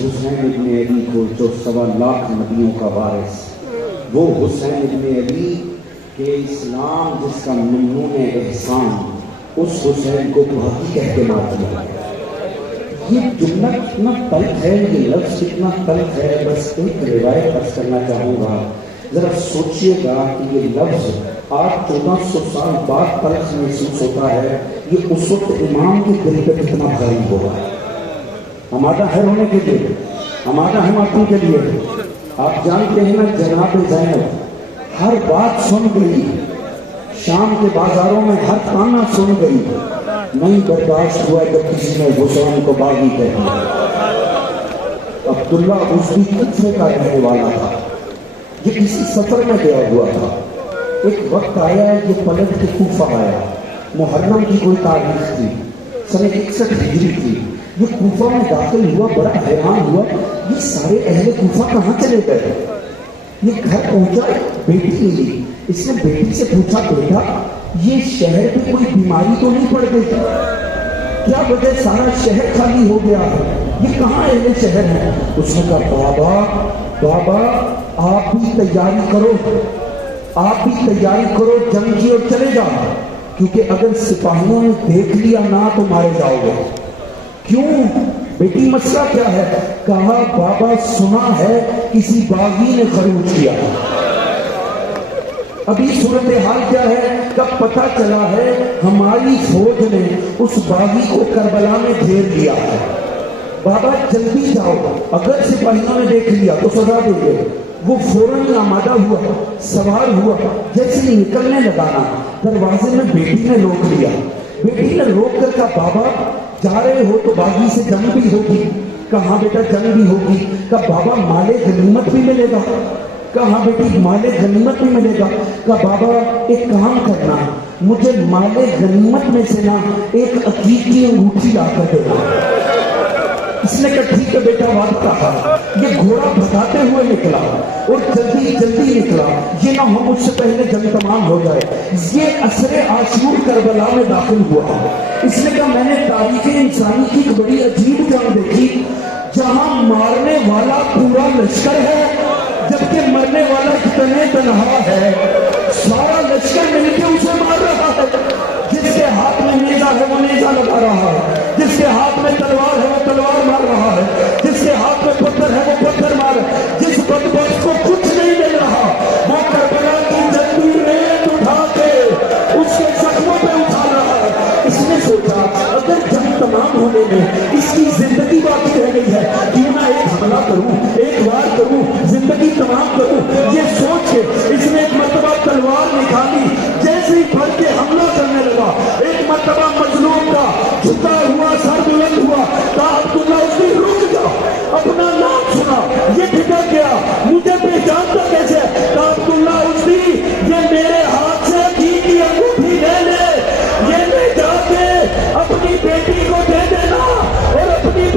हुसैन इब्न अली को जो 1.25 नबियों का वारिस, वो हुसैन इब्न अली के इस्लाम जिसका ममनून एहसान, उस हुसैन को भागी कह के मार दिया। ये जुमला कितना तल्ख है, ये लफ्ज कितना तल्ख है। बस एक रिवायत अर्ज करना चाहूँगा, जरा सोचिएगा कि ये लफ्ज आज 1400 साल बाद तल्ख महसूस होता है, ये उस वक्त इमाम के दिल पे कितना भारी होगा। हमारा है रोने के लिए, हमारा है मातम के लिए। आप जानते हैं ना, जनाब ज़ैनब हर बात सुन गई, शाम के बाजारों में हर ताना सुन गई, नहीं बर्दाश्त हुआ जब किसी ने हुसैन को बागी कह दिया। अब्दुल्ला उसकी कूफे का रहने वाला था, ये किसी सफर में गया हुआ था। एक वक्त आया है, ये पलट के कूफा आया, मुहर्रम की कोई तारीख थी, सन 61 हिजरी थी। ये कूफा में दाखिल हुआ, बड़ा हैरान हुआ, ये सारे अहले कूफा कहाँ चले गए। ये घर पहुंचा, बेटी मिली, इसने बेटी से पूछा, बेटा ये शहर में कोई बीमारी तो नहीं पड़ गई, क्या वजह सारा शहर खाली हो गया है, ये कहाँ अहले शहर है। उसने कहा, बाबा आप भी तैयारी करो, आप भी तैयारी करो जंग की और चले जाओ, क्योंकि अगर सिपाहियों ने देख लिया ना तो मारे जाओगे। क्यों बेटी, मसला क्या है। कहा, बाबा सुना है किसी बागी ने खरूज किया। अभी सूरत हाल क्या है, कब पता चला है हमारी फौज ने उस बागी को करबला में घेर लिया है। बाबा जल्दी जाओ, अगर सिपाहियों ने देख लिया तो सजा देंगे। वो फौरन आमादा हुआ, सवार हुआ, जैसे ही निकलने लगाना दरवाजे में बेटी ने रोक लिया। बेटी ने रोक कर कहा, बाबा जा रहे हो तो बागी से जंग भी होगी। कहा, बेटा जंग भी होगी। कहा, बाबा माले गनीमत भी मिलेगा। कहा, बेटी माले गनीमत भी मिलेगा। कहा, बाबा एक काम करना, मुझे माले गनीमत में से ना एक अकीक की अंगूठी ला कर देना। इसने कहा, ठीक है बेटा, बात कहा। ये घोड़ा भगाते हुए निकला और जल्दी जल्दी निकला, ये ना हो मुझसे पहले जंग तमाम हो जाए। ये असरे आशूर करबला में दाखिल हुआ। इसने कहा, मैंने तारीख इंसानी की एक बड़ी अजीब जंग देखी, जहां मारने वाला पूरा लश्कर है जबकि मरने वाला इतने तनहा है। सारा लश्कर मिलकर उसे मार रहा है। जिसके हाथ में नेजा है वो नेजा लगा रहा है, जिसके हाथ में तलवार है वो तलवार मार रहा है, जिसके हाथ में पत्थर है वो पत्थर मार रहा है। जिस बदबख्त को कुछ नहीं मिल रहा वो करबला की जंगी रेत उठा के उसके जख्मों पे उठा रहा है। इसने सोचा, अगर जंग तमाम होने में इसकी जिंदगी बाकी रह गई है, क्यों ना एक हमला करूं, एक वार करूं, जिंदगी तमाम करूं। ये सोच के इसने एक मर्तबा तलवार निकाली, जैसे ही भर के हमला करने लगा, एक मर्तबा मजलूम का झुका हुआ सर बुलंद हुआ। कहा, अब्दुल्ला उसने रुक जा, अपना नाम सुना। ये ठिठक गया, मुझे पहचानता कैसे। कहा, अब्दुल्ला उसने, ये मेरे हाथ से घी की अंगूठी ले ले, ये ले जाके अपनी बेटी को दे देना और अपनी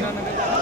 Gracias.